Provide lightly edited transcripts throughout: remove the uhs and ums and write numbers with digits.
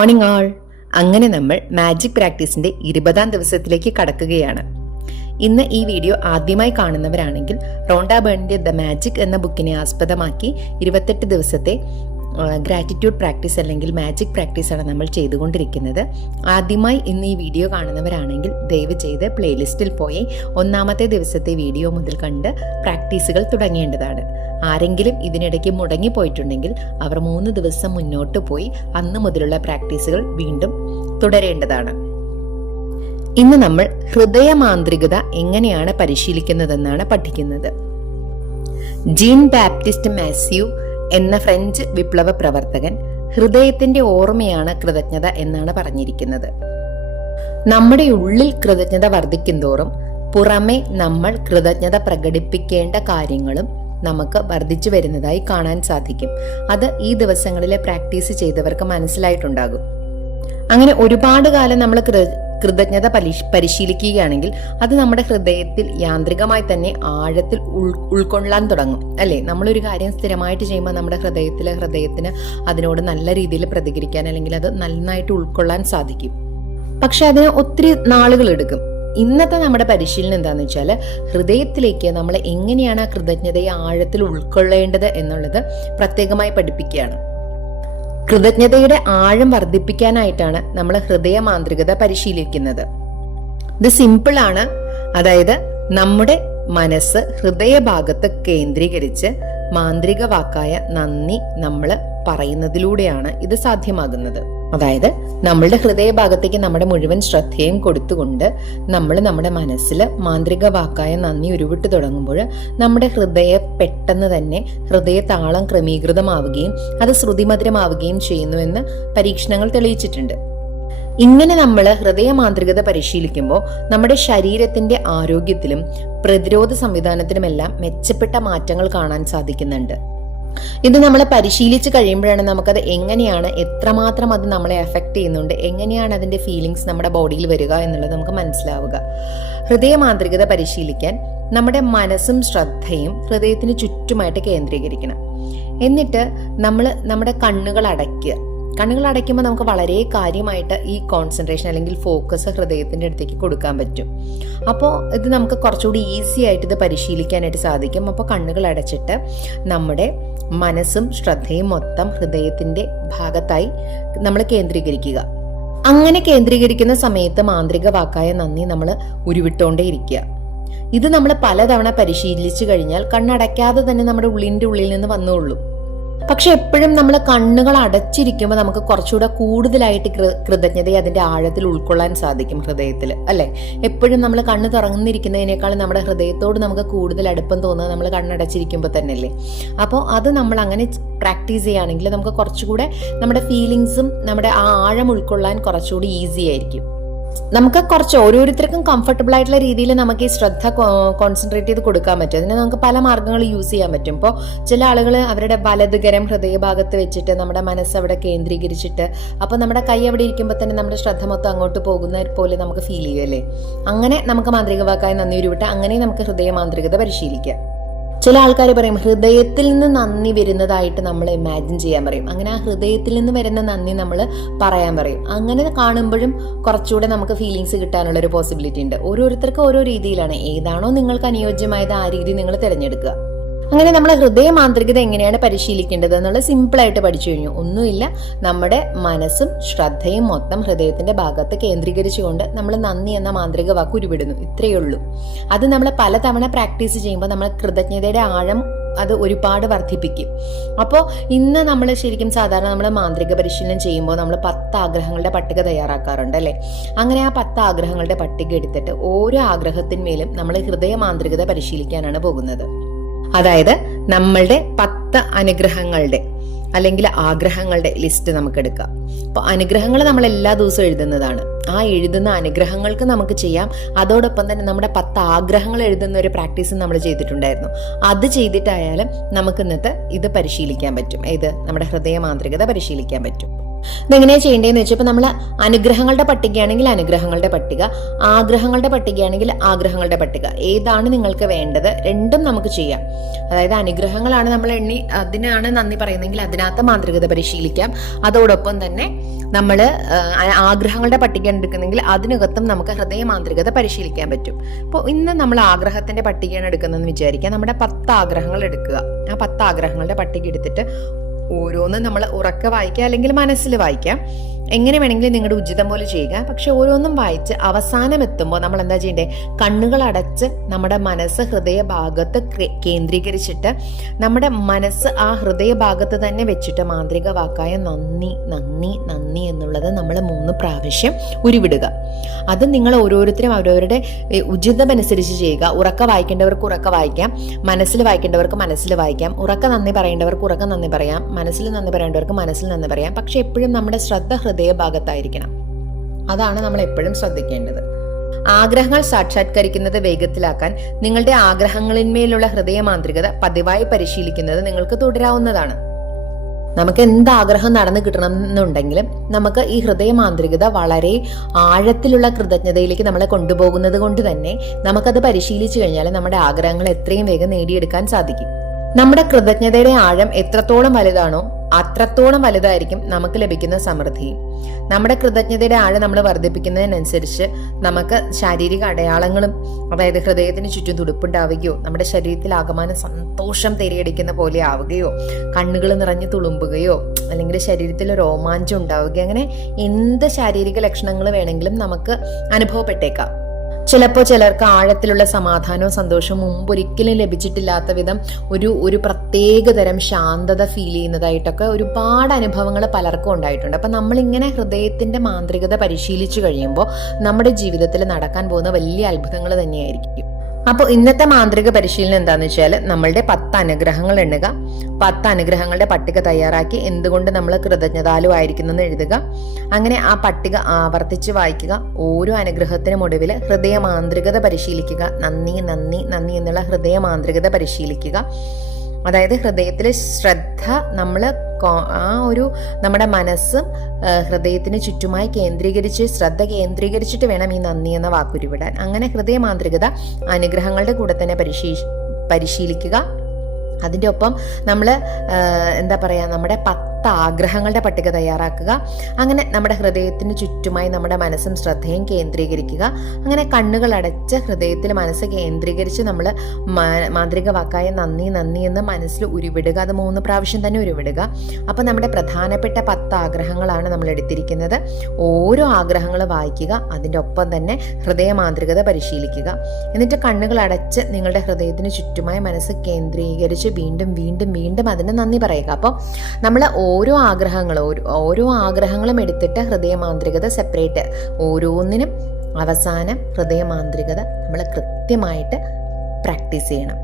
Morning ആൾ. അങ്ങനെ നമ്മൾ magic പ്രാക്ടീസിന്റെ 20-ാം ദിവസത്തിലേക്ക് കടക്കുകയാണ്. ഇന്ന് ഈ വീഡിയോ ആദ്യമായി കാണുന്നവരാണെങ്കിൽ റോണ്ട ബേണിന്റെ ദ മാജിക് എന്ന ബുക്കിനെ ആസ്പദമാക്കി 28 ദിവസത്തെ ഗ്രാറ്റിറ്റ്യൂഡ് പ്രാക്ടീസ് അല്ലെങ്കിൽ മാജിക് പ്രാക്ടീസാണ് നമ്മൾ ചെയ്തുകൊണ്ടിരിക്കുന്നത്. ആദ്യമായി ഇന്ന് ഈ വീഡിയോ കാണുന്നവരാണെങ്കിൽ ദയവ് ചെയ്ത് പ്ലേലിസ്റ്റിൽ പോയി 1-ാമത്തെ ദിവസത്തെ വീഡിയോ മുതൽ കണ്ട് പ്രാക്ടീസുകൾ തുടങ്ങേണ്ടതാണ്. ആരെങ്കിലും ഇതിനിടയ്ക്ക് മുടങ്ങിപ്പോയിട്ടുണ്ടെങ്കിൽ അവർ 3 ദിവസം മുന്നോട്ട് പോയി അന്ന് മുതലുള്ള പ്രാക്ടീസുകൾ വീണ്ടും തുടരേണ്ടതാണ്. ഇന്ന് നമ്മൾ ഹൃദയമാന്ത്രികത എങ്ങനെയാണ് പരിശീലിക്കുന്നതെന്നാണ് പഠിക്കുന്നത്. ജീൻ ബാപ്റ്റിസ്റ്റ് മാസ്യൂ എന്ന ഫ്രഞ്ച് വിപ്ലവ പ്രവർത്തകൻ ഹൃദയത്തിന്റെ ഓർമ്മയാണ് കൃതജ്ഞത എന്നാണ് പറഞ്ഞിരിക്കുന്നത്. നമ്മുടെ ഉള്ളിൽ കൃതജ്ഞത വർദ്ധിക്കുന്തോറും പുറമെ നമ്മൾ കൃതജ്ഞത പ്രകടിപ്പിക്കേണ്ട കാര്യങ്ങളും നമുക്ക് വർദ്ധിച്ചു വരുന്നതായി കാണാൻ സാധിക്കും. അത് ഈ ദിവസങ്ങളിലെ പ്രാക്ടീസ് ചെയ്തവർക്ക് മനസ്സിലായിട്ടുണ്ടാകും. അങ്ങനെ ഒരുപാട് കാലം നമ്മൾ കൃതജ്ഞത പരിശീലിക്കുകയാണെങ്കിൽ അത് നമ്മുടെ ഹൃദയത്തിൽ യാന്ത്രികമായി തന്നെ ആഴത്തിൽ ഉൾക്കൊള്ളാൻ തുടങ്ങും, അല്ലേ? നമ്മളൊരു കാര്യം സ്ഥിരമായിട്ട് ചെയ്യുമ്പോൾ നമ്മുടെ ഹൃദയത്തിന് അതിനോട് നല്ല രീതിയിൽ പ്രതികരിക്കാൻ അല്ലെങ്കിൽ അത് നന്നായിട്ട് ഉൾക്കൊള്ളാൻ സാധിക്കും. പക്ഷെ അതിന് ഒത്തിരി നാളുകൾ എടുക്കും. ഇന്നത്തെ നമ്മുടെ പരിശീലനം എന്താണെന്ന് വെച്ചാൽ ഹൃദയത്തിലേക്ക് നമ്മൾ എങ്ങനെയാണ് ആ കൃതജ്ഞതയെ ആഴത്തിൽ ഉൾക്കൊള്ളേണ്ടത് എന്നുള്ളത് പ്രത്യേകമായി പഠിപ്പിക്കുകയാണ്. കൃതജ്ഞതയുടെ ആഴം വർദ്ധിപ്പിക്കാനായിട്ടാണ് നമ്മൾ ഹൃദയമാന്ത്രികത പരിശീലിക്കുന്നത്. ഇത് സിമ്പിൾ ആണ്. അതായത് നമ്മുടെ മനസ്സ് ഹൃദയഭാഗത്ത് കേന്ദ്രീകരിച്ച് മാന്ത്രിക വാക്കായ നന്ദി നമ്മൾ പറയുന്നതിലൂടെയാണ് ഇത് സാധ്യമാകുന്നത്. അതായത് നമ്മളുടെ ഹൃദയഭാഗത്തേക്ക് നമ്മുടെ മുഴുവൻ ശ്രദ്ധയും കൊടുത്തുകൊണ്ട് നമ്മൾ നമ്മുടെ മനസ്സിൽ മാന്ത്രിക വാക്കായ നന്ദി ഉരുവിട്ട് തുടങ്ങുമ്പോൾ നമ്മുടെ ഹൃദയം പെട്ടെന്ന് തന്നെ ഹൃദയ താളം ക്രമീകൃതമാവുകയും അത് ശ്രുതിമധുരമാവുകയും ചെയ്യുന്നുവെന്ന് പരീക്ഷണങ്ങൾ തെളിയിച്ചിട്ടുണ്ട്. ഇങ്ങനെ നമ്മൾ ഹൃദയമാന്ത്രികത പരിശീലിക്കുമ്പോൾ നമ്മുടെ ശരീരത്തിന്റെ ആരോഗ്യത്തിലും പ്രതിരോധ സംവിധാനത്തിലുമെല്ലാം മെച്ചപ്പെട്ട മാറ്റങ്ങൾ കാണാൻ സാധിക്കുന്നുണ്ട്. ഇത് നമ്മളെ പരിശീലിച്ച് കഴിയുമ്പോഴാണ് നമുക്കത് എങ്ങനെയാണ്, എത്രമാത്രം അത് നമ്മളെ എഫക്ട് ചെയ്യുന്നുണ്ട്, എങ്ങനെയാണ് അതിന്റെ ഫീലിങ്സ് നമ്മുടെ ബോഡിയിൽ വരിക എന്നുള്ളത് നമുക്ക് മനസ്സിലാവുക. ഹൃദയമാന്ത്രികത പരിശീലിക്കാൻ നമ്മുടെ മനസ്സും ശ്രദ്ധയും ഹൃദയത്തിന് ചുറ്റുമായിട്ട് കേന്ദ്രീകരിക്കണം. എന്നിട്ട് നമ്മൾ നമ്മുടെ കണ്ണുകൾ അടയ്ക്കുമ്പോൾ നമുക്ക് വളരെ കാര്യമായിട്ട് ഈ കോൺസെൻട്രേഷൻ അല്ലെങ്കിൽ ഫോക്കസ് ഹൃദയത്തിന്റെ അടുത്തേക്ക് കൊടുക്കാൻ പറ്റും. അപ്പോൾ ഇത് നമുക്ക് കുറച്ചുകൂടി ഈസി ആയിട്ട് ഇത് പരിശീലിക്കാനായിട്ട് സാധിക്കും. അപ്പോൾ കണ്ണുകൾ അടച്ചിട്ട് നമ്മുടെ മനസ്സും ശ്രദ്ധയും മൊത്തം ഹൃദയത്തിന്റെ ഭാഗത്തായി നമ്മൾ കേന്ദ്രീകരിക്കുക. അങ്ങനെ കേന്ദ്രീകരിക്കുന്ന സമയത്ത് മാന്ത്രിക വാക്കായ നന്ദി നമ്മൾ ഉരുവിട്ടോണ്ടേ ഇരിക്കുക. ഇത് നമ്മൾ പലതവണ പരിശീലിച്ചു കഴിഞ്ഞാൽ കണ്ണടയ്ക്കാതെ തന്നെ നമ്മുടെ ഉള്ളിൽ നിന്ന് വന്നോളൂ. പക്ഷെ എപ്പോഴും നമ്മൾ കണ്ണുകൾ അടച്ചിരിക്കുമ്പോൾ നമുക്ക് കുറച്ചുകൂടെ കൂടുതലായിട്ട് കൃതജ്ഞതയെ അതിന്റെ ആഴത്തിൽ ഉൾക്കൊള്ളാൻ സാധിക്കും ഹൃദയത്തിൽ, അല്ലെ? എപ്പോഴും നമ്മൾ കണ്ണ് തുറന്നിരിക്കുന്നതിനേക്കാളും നമ്മുടെ ഹൃദയത്തോട് നമുക്ക് കൂടുതൽ അടുപ്പം തോന്നുന്നത് നമ്മൾ കണ്ണടച്ചിരിക്കുമ്പോൾ തന്നെയല്ലേ. അപ്പോൾ അത് നമ്മൾ അങ്ങനെ പ്രാക്ടീസ് ചെയ്യുകയാണെങ്കിൽ നമുക്ക് കുറച്ചുകൂടെ നമ്മുടെ ഫീലിങ്സും നമ്മുടെ ആ ആഴം ഉൾക്കൊള്ളാൻ കുറച്ചുകൂടി ഈസി ആയിരിക്കും. നമുക്ക് കുറച്ച് ഓരോരുത്തർക്കും കംഫർട്ടബിൾ ആയിട്ടുള്ള രീതിയിൽ നമുക്ക് ഈ ശ്രദ്ധ കോൺസെൻട്രേറ്റ് ചെയ്ത് കൊടുക്കാൻ പറ്റും. അതിന് നമുക്ക് പല മാർഗ്ഗങ്ങൾ യൂസ് ചെയ്യാൻ പറ്റും. ഇപ്പോൾ ചില ആളുകൾ അവരുടെ വലതുകരം ഹൃദയഭാഗത്ത് വെച്ചിട്ട് നമ്മുടെ മനസ്സ് അവിടെ കേന്ദ്രീകരിച്ചിട്ട് അപ്പോൾ നമ്മുടെ കൈ അവിടെ ഇരിക്കുമ്പോൾ തന്നെ നമ്മുടെ ശ്രദ്ധ മൊത്തം അങ്ങോട്ട് പോകുന്ന പോലെ നമുക്ക് ഫീൽ ചെയ്യുമല്ലേ. അങ്ങനെ നമുക്ക് മാന്ത്രിക വാക്കായ നന്ദി ഉരുവിട്ട് അങ്ങനെ നമുക്ക് ഹൃദയമാന്ത്രികത പരിശീലിക്കാം. ചില ആൾക്കാർ പറയും ഹൃദയത്തിൽ നിന്ന് നന്ദി വരുന്നതായിട്ട് നമ്മൾ ഇമാജിൻ ചെയ്യാൻ പറയും. അങ്ങനെ ആ ഹൃദയത്തിൽ നിന്ന് വരുന്ന നന്ദി നമ്മൾ പറയാൻ പറയും. അങ്ങനെ കാണുമ്പോഴും കുറച്ചുകൂടെ നമുക്ക് ഫീലിങ്സ് കിട്ടാനുള്ള ഒരു പോസിബിലിറ്റി ഉണ്ട്. ഓരോരുത്തർക്കും ഓരോ രീതിയിലാണ്. ഏതാണോ നിങ്ങൾക്ക് അനുയോജ്യമായത് ആ രീതി നിങ്ങൾ തിരഞ്ഞെടുക്കുക. അങ്ങനെ നമ്മൾ ഹൃദയമാന്ത്രികത എങ്ങനെയാണ് പരിശീലിക്കേണ്ടത് എന്നുള്ളത് സിമ്പിളായിട്ട് പഠിച്ചു കഴിഞ്ഞു. ഒന്നുമില്ല, നമ്മുടെ മനസ്സും ശ്രദ്ധയും മൊത്തം ഹൃദയത്തിന്റെ ഭാഗത്ത് കേന്ദ്രീകരിച്ചുകൊണ്ട് നമ്മൾ നന്ദി എന്ന മാന്ത്രിക വാക്ക് ഉരുവിടുന്നു. ഇത്രയേ ഉള്ളൂ. അത് നമ്മൾ പലതവണ പ്രാക്ടീസ് ചെയ്യുമ്പോൾ നമ്മൾ കൃതജ്ഞതയുടെ ആഴം അത് ഒരുപാട് വർദ്ധിപ്പിക്കും. അപ്പോൾ ഇന്ന് നമ്മൾ ശരിക്കും സാധാരണ നമ്മൾ മാന്ത്രിക പരിശീലനം ചെയ്യുമ്പോൾ നമ്മൾ 10 ആഗ്രഹങ്ങളുടെ പട്ടിക തയ്യാറാക്കാറുണ്ട്, അല്ലേ? അങ്ങനെ ആ 10 ആഗ്രഹങ്ങളുടെ പട്ടിക എടുത്തിട്ട് ഓരോ ആഗ്രഹത്തിന്മേലും നമ്മൾ ഹൃദയമാന്ത്രികത പരിശീലിക്കാനാണ് പോകുന്നത്. അതായത് നമ്മളുടെ 10 അനുഗ്രഹങ്ങളുടെ അല്ലെങ്കിൽ ആഗ്രഹങ്ങളുടെ ലിസ്റ്റ് നമുക്ക് എടുക്കാം. അപ്പോൾ അനുഗ്രഹങ്ങൾ നമ്മൾ എല്ലാ ദിവസവും എഴുതുന്നതാണ്. ആ എഴുതുന്ന അനുഗ്രഹങ്ങൾക്ക് നമുക്ക് ചെയ്യാം. അതോടൊപ്പം തന്നെ നമ്മുടെ 10 ആഗ്രഹങ്ങൾ എഴുതുന്ന ഒരു പ്രാക്ടീസ് നമ്മൾ ചെയ്തിട്ടുണ്ടായിരുന്നു. അത് ചെയ്തിട്ടായാലും നമുക്ക് ഇന്നത്തെ ഇത് പരിശീലിക്കാൻ പറ്റും. ഇത് നമ്മുടെ ഹൃദയമാന്ത്രികത പരിശീലിക്കാൻ പറ്റും. ഇതെങ്ങനെയാണ് ചെയ്യേണ്ടതെന്ന് വെച്ചാൽ ഇപ്പം നമ്മൾ അനുഗ്രഹങ്ങളുടെ പട്ടികയാണെങ്കിൽ അനുഗ്രഹങ്ങളുടെ പട്ടിക, ആഗ്രഹങ്ങളുടെ പട്ടികയാണെങ്കിൽ ആഗ്രഹങ്ങളുടെ പട്ടിക, ഏതാണ് നിങ്ങൾക്ക് വേണ്ടത് രണ്ടും നമുക്ക് ചെയ്യാം. അതായത് അനുഗ്രഹങ്ങളാണ് നമ്മൾ എണ്ണി അതിനാണ് നന്ദി പറയുന്നതെങ്കിൽ അതിനകത്ത് മാന്ത്രികത പരിശീലിക്കാം. അതോടൊപ്പം തന്നെ നമ്മൾ ആഗ്രഹങ്ങളുടെ പട്ടിക എടുക്കുന്നെങ്കിൽ അതിനകത്തും നമുക്ക് ഹൃദയ മാന്ത്രികത പരിശീലിക്കാൻ പറ്റും. ഇപ്പോൾ ഇന്ന് നമ്മൾ ആഗ്രഹത്തിന്റെ പട്ടികയാണ് എടുക്കുന്നതെന്ന് വിചാരിക്കുക. നമ്മുടെ 10 ആഗ്രഹങ്ങൾ എടുക്കുക. ആ 10 ആഗ്രഹങ്ങളുടെ പട്ടിക എടുത്തിട്ട് ഓരോന്ന് നമ്മൾ ഉറക്കെ വായിക്കുക, അല്ലെങ്കിൽ മനസ്സിൽ വായിക്കാം, എങ്ങനെ വേണമെങ്കിലും നിങ്ങളുടെ ഉചിതം പോലെ ചെയ്യുക. പക്ഷെ ഓരോന്നും വായിച്ച് അവസാനം എത്തുമ്പോൾ നമ്മൾ എന്താ ചെയ്യേണ്ടത്? കണ്ണുകൾ അടച്ച് നമ്മുടെ മനസ്സ് ഹൃദയഭാഗത്ത് കേന്ദ്രീകരിച്ചിട്ട് നമ്മുടെ മനസ്സ് ആ ഹൃദയഭാഗത്ത് തന്നെ വെച്ചിട്ട് മാന്ത്രിക വാക്കായ നന്ദി നന്ദി നന്ദി എന്നുള്ളത് നമ്മൾ 3 പ്രാവശ്യം ഉരുവിടുക. അത് നിങ്ങൾ ഓരോരുത്തരും അവരവരുടെ ഉചിതമനുസരിച്ച് ചെയ്യുക. ഉറക്ക വായിക്കേണ്ടവർക്ക് ഉറക്ക വായിക്കാം, മനസ്സിൽ വായിക്കേണ്ടവർക്ക് മനസ്സിൽ വായിക്കാം, ഉറക്ക നന്ദി പറയേണ്ടവർക്ക് ഉറക്ക നന്ദി പറയാം, മനസ്സിൽ നന്ദി പറയേണ്ടവർക്ക് മനസ്സിൽ നന്ദി പറയാം. പക്ഷെ എപ്പോഴും നമ്മുടെ ശ്രദ്ധ ഹൃദയഭാഗത്തായിരിക്കണം. അതാണ് നമ്മൾ എപ്പോഴും ശ്രദ്ധിക്കേണ്ടത്. ആഗ്രഹങ്ങൾ സാക്ഷാത്കരിക്കുന്നത് വേഗത്തിലാക്കാൻ നിങ്ങളുടെ ആഗ്രഹങ്ങളിന്മേലുള്ള ഹൃദയമാന്ത്രികത പതിവായി പരിശീലിക്കുന്നത് നിങ്ങൾക്ക് തുടരാവുന്നതാണ്. നമുക്ക് എന്ത് ആഗ്രഹം നടന്നു കിട്ടണം എന്നുണ്ടെങ്കിലും നമുക്ക് ഈ ഹൃദയമാന്ത്രികത വളരെ ആഴത്തിലുള്ള കൃതജ്ഞതയിലേക്ക് നമ്മളെ കൊണ്ടുപോകുന്നത് കൊണ്ട് തന്നെ നമുക്കത് പരിശീലിച്ചു കഴിഞ്ഞാൽ നമ്മുടെ ആഗ്രഹങ്ങൾ എത്രയും വേഗം നേടിയെടുക്കാൻ സാധിക്കും. നമ്മുടെ കൃതജ്ഞതയുടെ ആഴം എത്രത്തോളം വലുതാണോ അത്രത്തോളം വലുതായിരിക്കും നമുക്ക് ലഭിക്കുന്ന സമൃദ്ധിയും. നമ്മുടെ കൃതജ്ഞതയുടെ ആഴം നമ്മൾ വർദ്ധിപ്പിക്കുന്നതിനനുസരിച്ച് നമുക്ക് ശാരീരിക അടയാളങ്ങളും, അതായത് ഹൃദയത്തിന് ചുറ്റും തുടുപ്പുണ്ടാവുകയോ നമ്മുടെ ശരീരത്തിൽ ആകമാനം സന്തോഷം തിരയടിക്കുന്ന പോലെ ആവുകയോ കണ്ണുകൾ നിറഞ്ഞു തുളുമ്പുകയോ അല്ലെങ്കിൽ ശരീരത്തിൽ രോമാഞ്ചം ഉണ്ടാവുകയോ, അങ്ങനെ എന്ത് ശാരീരിക ലക്ഷണങ്ങൾ വേണമെങ്കിലും നമുക്ക് അനുഭവപ്പെട്ടേക്കാം. ചിലപ്പോൾ ചിലർക്ക് ആഴത്തിലുള്ള സമാധാനവും സന്തോഷവും മുമ്പൊരിക്കലും ലഭിച്ചിട്ടില്ലാത്ത വിധം ഒരു പ്രത്യേക തരം ശാന്തത ഫീൽ ചെയ്യുന്നതായിട്ടൊക്കെ ഒരുപാട് അനുഭവങ്ങൾ പലർക്കും ഉണ്ടായിട്ടുണ്ട്. അപ്പം നമ്മളിങ്ങനെ ഹൃദയത്തിന്റെ മാന്ത്രികത പരിശീലിച്ചു കഴിയുമ്പോൾ നമ്മുടെ ജീവിതത്തിൽ നടക്കാൻ പോകുന്ന വലിയ അത്ഭുതങ്ങൾ തന്നെയായിരിക്കും. അപ്പോൾ ഇന്നത്തെ മാന്ത്രിക പരിശീലനം എന്താണെന്ന് വെച്ചാൽ നമ്മളുടെ 10 അനുഗ്രഹങ്ങൾ എണ്ണുക, 10 അനുഗ്രഹങ്ങളുടെ പട്ടിക തയ്യാറാക്കി എന്തുകൊണ്ട് നമ്മൾ കൃതജ്ഞതാലു ആയിരിക്കുന്നെന്ന് എഴുതുക. അങ്ങനെ ആ പട്ടിക ആവർത്തിച്ച് വായിക്കുക. ഓരോ അനുഗ്രഹത്തിനും ഒടുവിൽ ഹൃദയ മാന്ത്രികത പരിശീലിക്കുക. നന്ദി നന്ദി നന്ദി എന്നുള്ള ഹൃദയ മാന്ത്രികത പരിശീലിക്കുക. അതായത് ഹൃദയത്തിലെ ശ്രദ്ധ നമ്മൾ നമ്മുടെ മനസ്സും ഹൃദയത്തിന് ചുറ്റുമായി ശ്രദ്ധ കേന്ദ്രീകരിച്ചിട്ട് വേണം ഈ നന്ദി എന്ന വാക്കുരുവിടാൻ. അങ്ങനെ ഹൃദയ മാന്ത്രികത അനുഗ്രഹങ്ങളുടെ കൂടെ തന്നെ പരിശീലിക്കുക. അതിൻ്റെ ഒപ്പം നമ്മൾ നമ്മുടെ 10 ആഗ്രഹങ്ങളുടെ പട്ടിക തയ്യാറാക്കുക. അങ്ങനെ നമ്മുടെ ഹൃദയത്തിന് ചുറ്റുമായി നമ്മുടെ മനസ്സും ശ്രദ്ധയും കേന്ദ്രീകരിക്കുക. അങ്ങനെ കണ്ണുകൾ അടച്ച് ഹൃദയത്തിൽ മനസ്സ് കേന്ദ്രീകരിച്ച് നമ്മൾ മാന്ത്രിക വാക്കായ നന്ദി നന്ദി എന്ന് മനസ്സിൽ ഉരുവിടുക. അത് 3 പ്രാവശ്യം തന്നെ ഉരുവിടുക. അപ്പം നമ്മുടെ പ്രധാനപ്പെട്ട 10 ആഗ്രഹങ്ങളാണ് നമ്മൾ എടുത്തിരിക്കുന്നത്. ഓരോ ആഗ്രഹങ്ങൾ വായിക്കുക, അതിൻ്റെ ഒപ്പം തന്നെ ഹൃദയ മാന്ത്രികത പരിശീലിക്കുക. എന്നിട്ട് കണ്ണുകൾ അടച്ച് നിങ്ങളുടെ ഹൃദയത്തിന് ചുറ്റുമായി മനസ്സ് കേന്ദ്രീകരിച്ച് വീണ്ടും വീണ്ടും വീണ്ടും അതിന് നന്ദി പറയുക. അപ്പോൾ നമ്മൾ ഓരോ ആഗ്രഹങ്ങളും എടുത്തിട്ട് ഹൃദയമാന്ത്രികത സെപ്പറേറ്റ്, ഓരോന്നിനും അവസാനം ഹൃദയമാന്ത്രികത നമ്മൾ കൃത്യമായിട്ട് പ്രാക്ടീസ് ചെയ്യണം.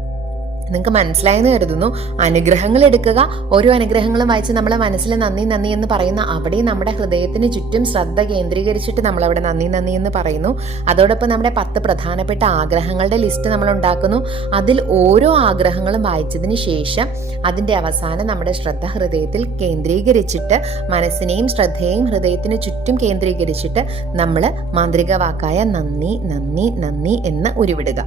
നിങ്ങൾക്ക് മനസ്സിലായെന്ന് കരുതുന്നു. അനുഗ്രഹങ്ങൾ എടുക്കുക, ഓരോ അനുഗ്രഹങ്ങളും വായിച്ച് നമ്മളെ മനസ്സിൽ നന്ദി നന്ദി എന്ന് പറയുന്ന അവിടെ നമ്മുടെ ഹൃദയത്തിന് ചുറ്റും ശ്രദ്ധ കേന്ദ്രീകരിച്ചിട്ട് നമ്മളവിടെ നന്ദി നന്ദി എന്ന് പറയുന്നു. അതോടൊപ്പം നമ്മുടെ 10 പ്രധാനപ്പെട്ട ആഗ്രഹങ്ങളുടെ ലിസ്റ്റ് നമ്മൾ ഉണ്ടാക്കുന്നു. അതിൽ ഓരോ ആഗ്രഹങ്ങളും വായിച്ചതിന് ശേഷം അതിൻ്റെ അവസാനം നമ്മുടെ ശ്രദ്ധ ഹൃദയത്തിൽ കേന്ദ്രീകരിച്ചിട്ട് മനസ്സിനെയും ശ്രദ്ധയെയും ഹൃദയത്തിന് ചുറ്റും കേന്ദ്രീകരിച്ചിട്ട് നമ്മൾ മാന്ത്രിക വാക്കായ നന്ദി നന്ദി നന്ദി എന്ന് ഉരുവിടുക.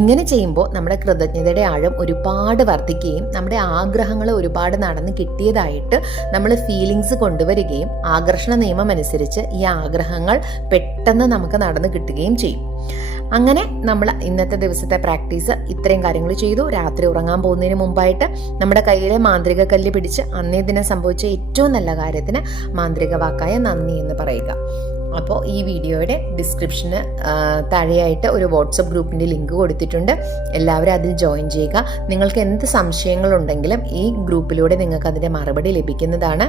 ഇങ്ങനെ ചെയ്യുമ്പോൾ നമ്മുടെ കൃതജ്ഞതയുടെ ആഴം ഒരുപാട് വർദ്ധിക്കുകയും നമ്മുടെ ആഗ്രഹങ്ങൾ ഒരുപാട് നടന്ന് കിട്ടിയതായിട്ട് നമ്മൾ ഫീലിങ്സ് കൊണ്ടുവരികയും ആകർഷണ നിയമം അനുസരിച്ച് ഈ ആഗ്രഹങ്ങൾ പെട്ടെന്ന് നമുക്ക് നടന്ന് കിട്ടുകയും ചെയ്യും. അങ്ങനെ നമ്മൾ ഇന്നത്തെ ദിവസത്തെ പ്രാക്ടീസ് ഇത്രയും കാര്യങ്ങൾ ചെയ്തു. രാത്രി ഉറങ്ങാൻ പോകുന്നതിന് മുമ്പായിട്ട് നമ്മുടെ കയ്യിലെ മാന്ത്രിക കല്ല് പിടിച്ച് അന്നേ ദിനം സംഭവിച്ച ഏറ്റവും നല്ല കാര്യത്തിന് മാന്ത്രിക വാക്കായ നന്ദി എന്ന് പറയുക. അപ്പോൾ ഈ വീഡിയോയുടെ ഡിസ്ക്രിപ്ഷന് താഴെയായിട്ട് ഒരു വാട്സപ്പ് ഗ്രൂപ്പിൻ്റെ ലിങ്ക് കൊടുത്തിട്ടുണ്ട്. എല്ലാവരും അതിൽ ജോയിൻ ചെയ്യുക. നിങ്ങൾക്ക് എന്ത് സംശയങ്ങളുണ്ടെങ്കിലും ഈ ഗ്രൂപ്പിലൂടെ നിങ്ങൾക്ക് അതിൻ്റെ മറുപടി ലഭിക്കുന്നതാണ്.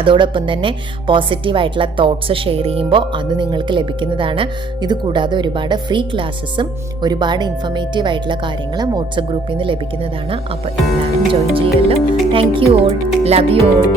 അതോടൊപ്പം തന്നെ പോസിറ്റീവായിട്ടുള്ള തോട്ട്സ് ഷെയർ ചെയ്യുമ്പോൾ അത് നിങ്ങൾക്ക് ലഭിക്കുന്നതാണ്. ഇത് കൂടാതെ ഒരുപാട് ഫ്രീ ക്ലാസ്സസും ഒരുപാട് ഇൻഫർമേറ്റീവ് ആയിട്ടുള്ള കാര്യങ്ങളും വാട്സപ്പ് ഗ്രൂപ്പിൽ നിന്ന് ലഭിക്കുന്നതാണ്. അപ്പോൾ എല്ലാവരും ജോയിൻ ചെയ്യുമല്ലോ. Thank you all. Love you all.